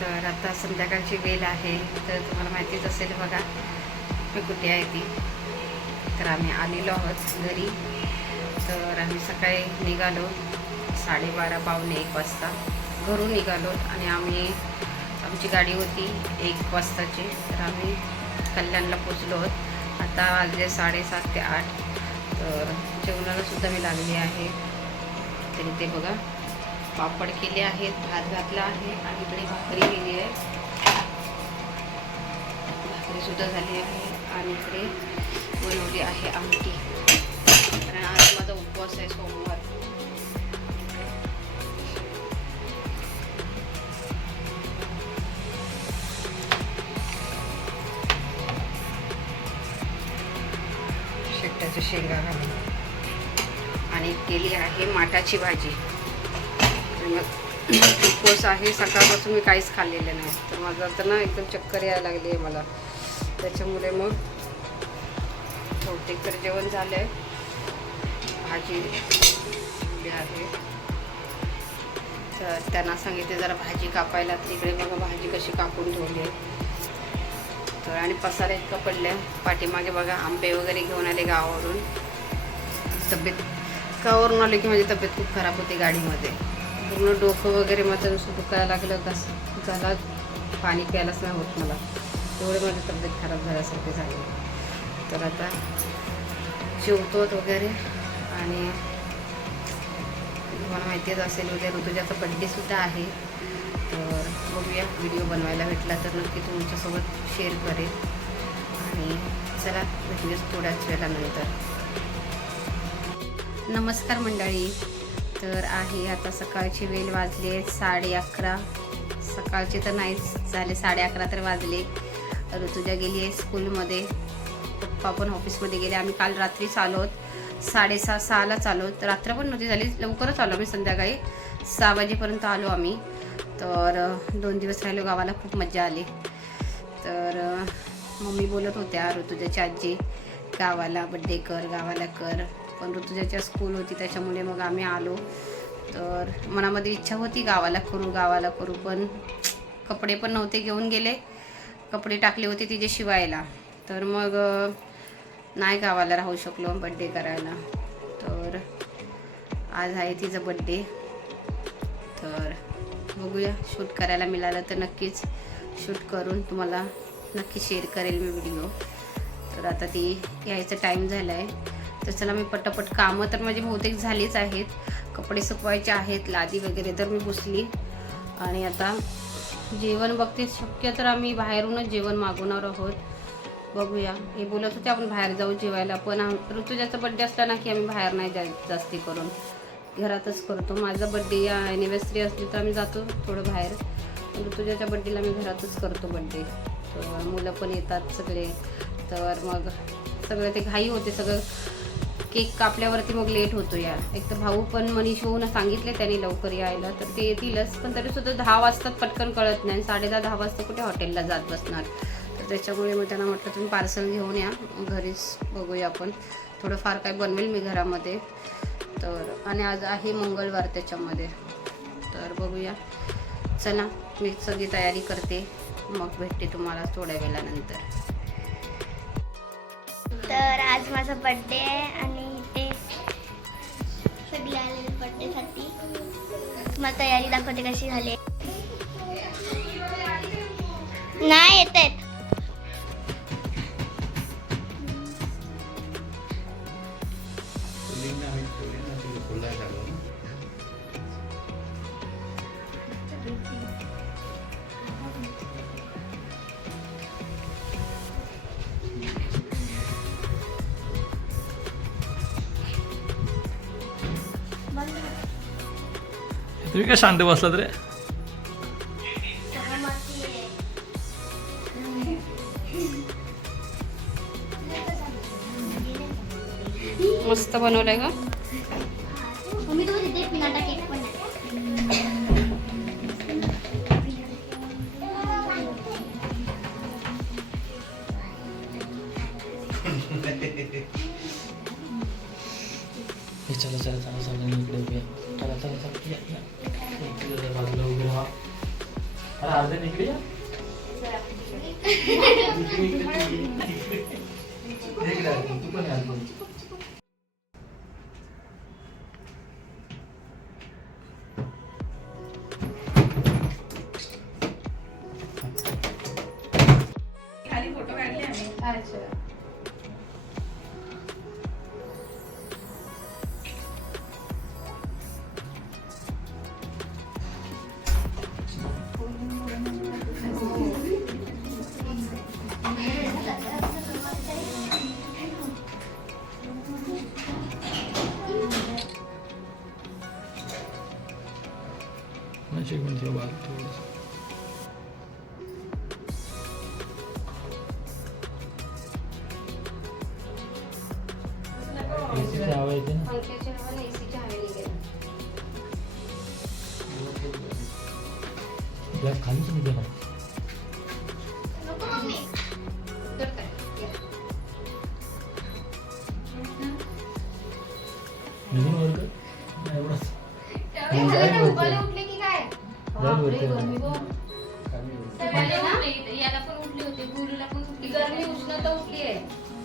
तर आता संध्याकाळची वेळ आहे. तर तुम्हाला माहितीच असेल बघा मी कुठे आहे ती. तर आम्ही आलेलो आहोत घरी. तर आम्ही सकाळी निघालो साडेबारा पावणे एक वाजता. घरून निघालो आणि आम्ही आमची गाडी होती एक वाजताची. तर आम्ही कल्याणला पोचलो आहोत. आता वाजले साडेसात ते आठ. तर जेवणालासुद्धा मी लागली आहे. तरी ते बघा पापड केले आहेत भात घातला आहे आणि इकडे भाकरी केली आहे. भाकरी सुद्धा झाली आहे आणि इकडे बनवली आहे आमटी. कारण आज माझा उपवास आहे सोमवार. शेटाच्या शेंगा घालून. आणि केली आहे माठाची भाजी. मग उपवास आहे. सकाळपासून मी काहीच खाल्लेलं नाही. तर माझं आता ना एकदम चक्कर यायला लागली आहे मला. त्याच्यामुळे मग बहुतेक तर जेवण झालं आहे भाजी आहे. तर त्यांना सांगितले जरा भाजी कापायला. तर इकडे बघा भाजी कशी कापून ठेवली आहे. तर आणि पसारा इतका पडल्या. पाठीमागे बघा आंबे वगैरे घेऊन आले गावावरून. तब्येत गावावरून आले की माझी तब्येत खूप खराब होती गाडीमध्ये. पूर्ण डोकं वगैरे माझं नुसतं दुखायला लागलं कस झाला. पाणी प्यायलाच नाही होत मला. एवढे माझी तब्येत खराब झाल्यासारखी झाली तर आता जेवतो वगैरे आणि तुम्हाला माहितीच असेल उद्या ऋतुजाचा बड्डेसुद्धा आहे. तर बघूया व्हिडिओ बनवायला भेटला तर नक्की तुमच्यासोबत शेअर करेल आणि चला भेटूयाच थोड्याच वेळानंतर. नमस्कार मंडळी. तर आहे आता सकाळची वेळ वाजली आहे साडे अकरा सकाळचे तर नाहीच झाले साडे अकरा तर वाजले. ऋतुजा गेली आहे स्कूलमध्ये. पप्पा पण ऑफिसमध्ये गेले. आम्ही काल रात्रीच आलो आहोत साडेसहा सहाला आलो रात्र पण नव्हती झाली. लवकरच आलो आम्ही संध्याकाळी. सहा वाजेपर्यंत आलो आम्ही. तर दोन दिवस राहिलो गावाला. खूप मजा आली. तर मम्मी बोलत होत्या ऋतुजाची आजी गावाला बड्डे कर गावाला कर. पण ऋतुजाच्या स्कूल होती त्याच्यामुळे मग आम्ही आलो. तर मनामध्ये इच्छा होती गावाला करू गावाला करू पण कपडे पण नव्हते घेऊन गेले. कपडे टाकले होते तिचे शिवायला. तर मग नाही गावाला राहू शकलो बड्डे करायला. तर आज आहे तिचा बड्डे तर बघूया शूट करायला मिळालं तर नक्कीच शूट करून तुम्हाला नक्की शेअर करेल मी व्हिडिओ तर आता ती यायचा टाईम झाला आहे तर चला मी पटापट कामं तर माझी बहुतेक झालीच आहेत. कपडे सुकवायचे आहेत लादी वगैरे तर मी पुसली. आणि आता जेवण बघते शक्य तर आम्ही बाहेरूनच जेवण मागवणार आहोत. बघूया. हे बोलत होते आपण बाहेर जाऊ जेवायला पण ऋतुजाचा बड्डे असला ना की आम्ही बाहेर नाही जा जास्ती करून. घरातच करतो. माझा बड्डे या ॲनिव्हर्सरी असली तर आम्ही जातो थोडं बाहेर. ऋतुजाच्या बड्डेला मी घरातच करतो बड्डे तर मुलं पण येतात सगळे. तर मग सगळं ते घाई होते सगळं केक कापल्यावरती मग लेट होतो या एक तर भाऊ पण मनीष होऊन सांगितले त्यांनी लवकर यायला. तर ते येतीलच. पण तरी सुद्धा दहा वाजतात पटकन कळत नाही साडे दहा दहा वाजता कुठे हॉटेलला जात बसणार. तर त्याच्यामुळे मग त्यांना म्हटलं तुम्ही पार्सल घेऊन या. घरीच बघूया आपण. थोडंफार काय बनवेल मी घरामध्ये. तर आणि आज आहे मंगळवार त्याच्यामध्ये. तर बघूया. चला मी सगळी तयारी करते. मग भेटते तुम्हाला थोड्या वेळानंतर. तर आज माझा बर्थडे आहे आणि आलेले तयारी दाखवते कशी झाली. नाही येत आहेत तुम्ही काय शांत बसलात रे? मस्त बनवलंय का मम्मी तू तिथे पिनाटा केक पण आहे. हे चला चला चला चला इकडे चला चला चला बाजूला उभे राहा अरे अर्धे निघली या. इकडे, इकडे, इकडे. इकडे अर्धे, तू पण AC ची हवा येते ना. पंख्याच्या हवा एसीच्या हवेने गेलं गॅस खालीच निघे ना नको मम्मी तर काय या. निघून वर कर. नाही, एवढंच. हे सगळे उभाले उठले की काय जाईल बापरे, वरती. गरमी बघ. सगळ्यांना उठले. याला पण उठली होती गुरुला पण ती उठली गरमी उष्णता उठली आहे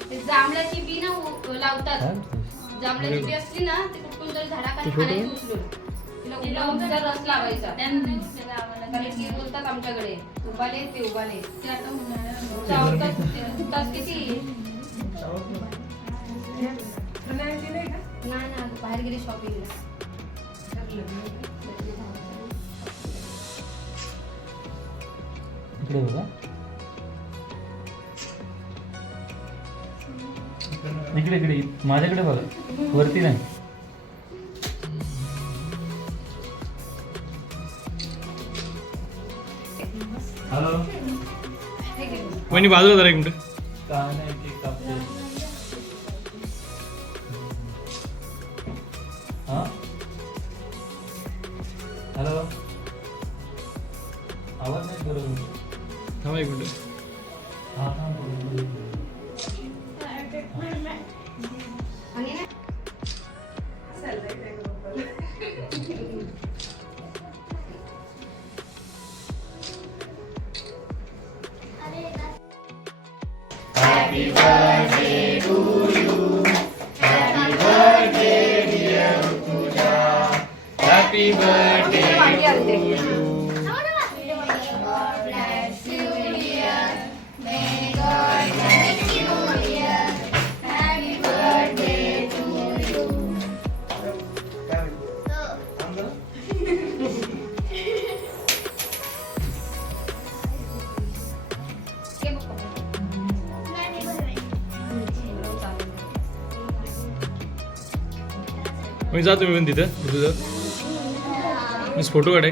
ते जांभळाची बी ना उ- लावतात? जांभळाची बी असली ना ती कुठून तरी झाडाखाली खाण्याची उचलून तिला रस लावायचा. कारण की बोलतात आमच्याकडे उभाले ते उभाले. ते आता चावतात किती नाही ना बाहेर गेली शॉपिंगला इकडे बघा. इकडे इकडे माझ्याकडे बघा वरती नाही हॅलो वहिनी बाजूला जरा एक मिनिट काय नाही केक कापते हा हॅलो आवाज नाही बरोबर थांबा एक मिनिट हा हा बोल, जा तुम्ही पण तिथं. तुझं मी फोटो काढे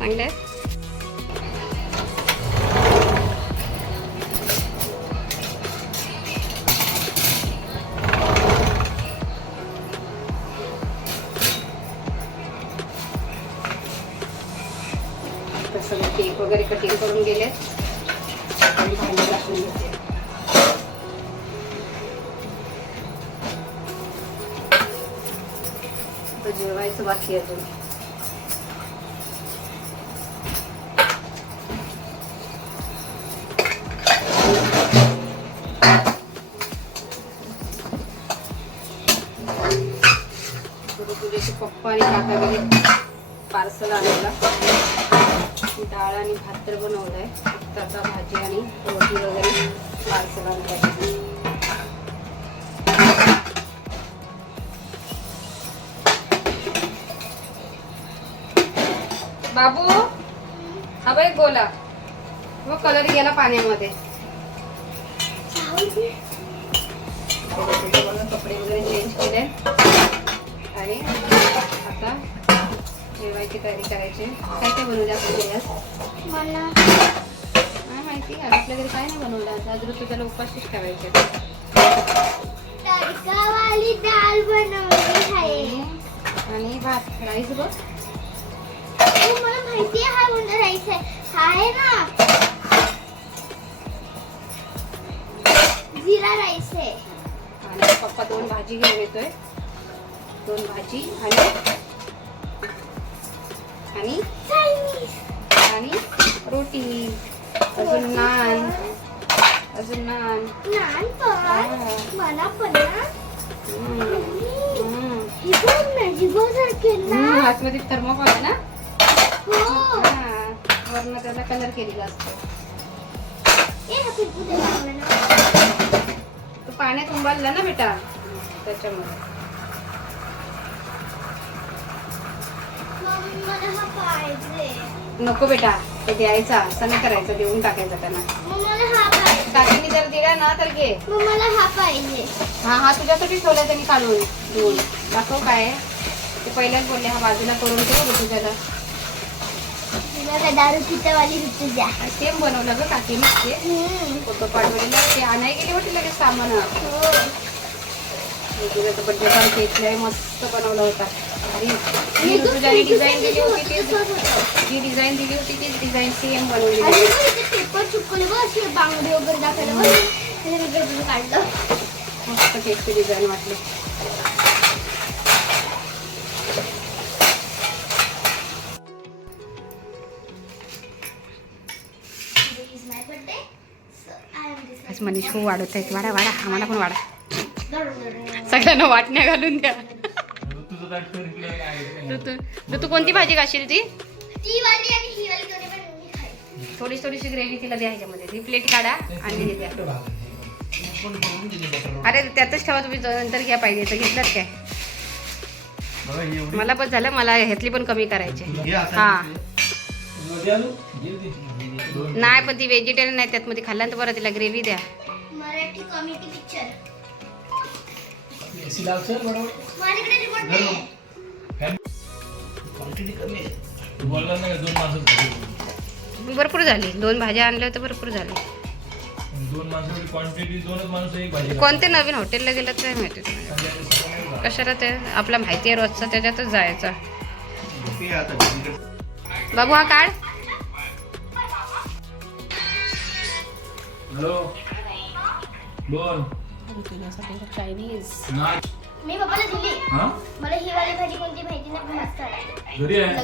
चांगले आहेत केक वगैरे कटिंग करून गेले. आणि जेवायचं बाकी अजून. मसाला आणायला डाळ आणि भात तर आहे त्याचा भाजी आणि रोटी वगैरे पार्सल आणलं बाबू हा बाई बोला. हो, मग कलर गेला पाण्यामध्ये. कपडे वगैरे चेंज केले. आणि आता जेवायची तयारी करायची. काय काय बनवलं आपण मला काय माहिती आपल्या घरी काय नाही बनवलं आज. आज ऋतुजाला उपाशीच ठेवायचे. डाळ बनवली आहे. आणि भात राईस बघ. हो, मला माहिती हा कोणता राईस आहे. आहे ना? जिरा राईस आहे. आणि पप्पा दोन भाजी घेऊन येतोय. दोन भाजी आणि आणि आणि रोटी. अजून नान. अजून नान. मला पण आतमध्ये थर्मोकॉल आहे ना? हो. वरनं त्याचा कलर केलेला असतो. हा ते पाण्यात उंबालला ना बेटा? त्याच्यामुळे मम्मी मला हा पाहिजे नको बेटा ते द्यायचा असं नाही करायचं देऊन टाकायचा त्यांना. काकीने जर दिला ना तर घे. मला हा पाहिजे हा हा तुझ्यासाठी ठेवलाय त्यांनी काढून देऊन. दाखव काय. ते पहिल्याच बोलले हा बाजूला करून ठेव तुझ्याला. सेम बनवलं ग काकीने ते. फोटो पाठवलेला ते आणाय गेली होती लगेच सामान. हो. तुझ्या बड्डे पण केक लय मस्त बनवला होता. डिझाईन दिली होती तीच जी डिझाईन दिली होती तीच डिझाईन सेम बनवलेली आणि आहे. मग इथे पेपर चिपकवले बघ असे बांगडी वगैरे दाखवले बघ. त्याच्यानंतर तुझं काढलं. मस्त केकची डिझाईन वाटली. मनीष खूप वाढवत आहेत वाडा वाडा आम्हाला पण वाडा ऋतू सगळ्यांना वाटण्या घालून द्या. ऋतू ऋतू कोणती भाजी घाशील ती? ती वाली आणि ही वाली दोन्ही पण मी खाईल. थोडी थोडीशी ग्रेव्ही तिला द्या ह्याच्यामध्ये. ही प्लेट काढा आणि हे द्या. अरे त्यातच ठेवा तुम्ही. नंतर घ्या पाहिजे तर घेतलं काय? मला बस झालं. मला ह्यातली पण कमी करायची. हा. ते. नाही पण ती व्हेजिटेरियन नाही त्यात मध्ये खाल्ल्यानंतर बरं तिला ग्रेव्ही द्या. मराठी कॉमेडी पिक्चर एसी बरोबर माझ्याकडे रिमोट नाही फॅन क्वांटिटी कमी आहे. तू बोलला नाही का दोन माणसं भरपूर झाली. दोन भाज्या आणल्या तर भरपूर झाली. दोन माणसाची क्वांटिटी दोनच माणसं एक भाजी कोणत्या नवीन हॉटेलला गेलं तर माहिती. कशाला ते? आपला माहिती आहे रोजचा त्याच्यातच जायचं. बाबू हा काढ हॅलो. बोल. चायनीज नाही मी पप्पाला दिली. हा? मला ही वाली भाजी कोणती माहिती नाही घरी आहे?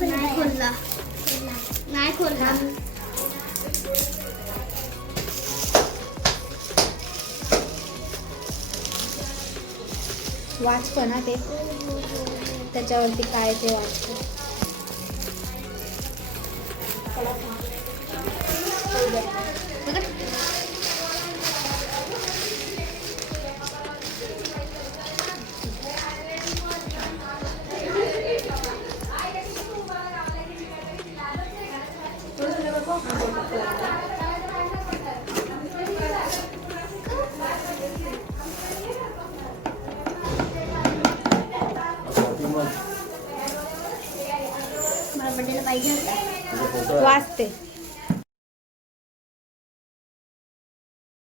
नाही खोलला नाही खोलला ना ते. त्याच्यावरती काय ते वाचतो.